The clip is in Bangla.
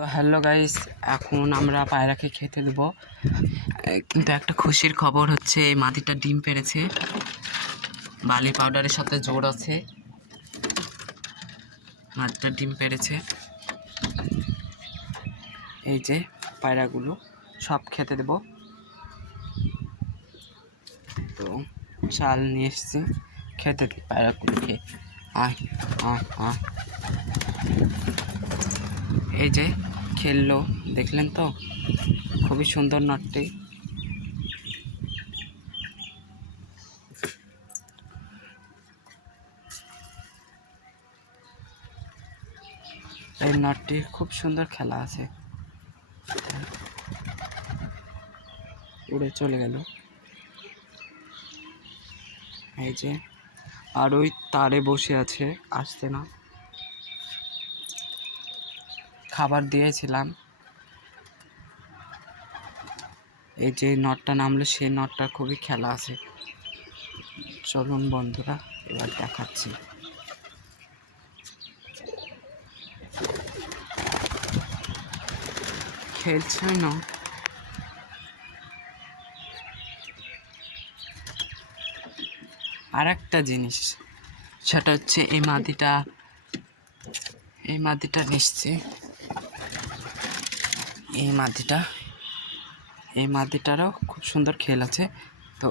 তো হ্যালো গাইস, এখন আমরা পায়রাকে খেতে দেবো। কিন্তু একটা খুশির খবর হচ্ছে, এই মাদিটা ডিম পেড়েছে। বালি পাউডারের সাথে জোর আছে, মাদিটা ডিম পেড়েছে। এই যে পায়রাগুলো সব খেতে দেবো। তো চাল নিয়ে এসেছি, খেতে দিই পায়রাগুলোকে। আয় আয় আয়। এই যে খেললো, দেখলেন তো? খুবই সুন্দর নটটি। এই নটটি খুব সুন্দর খেলা আছে, উড়ে চলে গেল। এই যে আর ওই তারে বসে আছে, আসছে না। খাবার দিয়েছিলাম। এই যে নটটা নামলো, সেই নটটা খুবই খেলা আছে। চলুন বন্ধুরা, এবার দেখাচ্ছি। খেলছে না। আর একটা জিনিস, সেটা হচ্ছে এই মাদিটা নিশ্চয় এই মাদিটারও খুব সুন্দর খেল আছে। তো